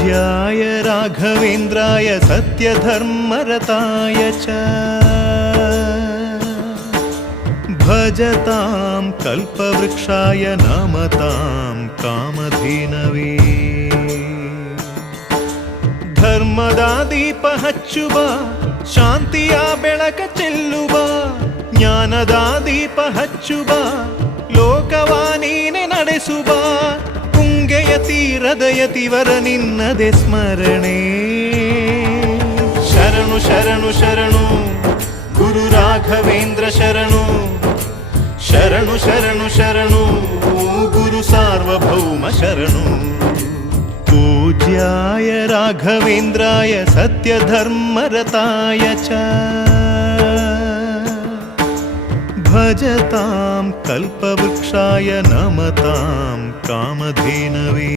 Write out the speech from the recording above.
पूज्याय राघवेन्द्राय सत्यधर्मरताय च भजतां कल्पवृक्षाय नमतां कामधेनवे ಧರ್ಮದ ದೀಪ ಹಚ್ಚುವ ಶಾಂತಿಯ ಬೆಳಕ ಚೆಲ್ಲುವ ಜ್ಞಾನದ ದೀಪ ಹಚ್ಚುವ ಲೋಕವ ನೀನೆ ನಡೆಸುವ ತುಂಗೆಯ ತೀರದ ಯತಿವರ ನಿನ್ನದೆ ಸ್ಮರಣೆ ಶರಣು ಶರಣು ಶರಣು ಗುರು ರಾಘವೇಂದ್ರ ಶರಣು ಶರಣು ಶರಣು ಶರಣು ಗುರು ಸಾರ್ವಭೌಮ ಶರಣು पूज्याय राघवेन्द्राय सत्यधर्मरताय च भजतां कल्पवृक्षाय नमतां कामधेनवे।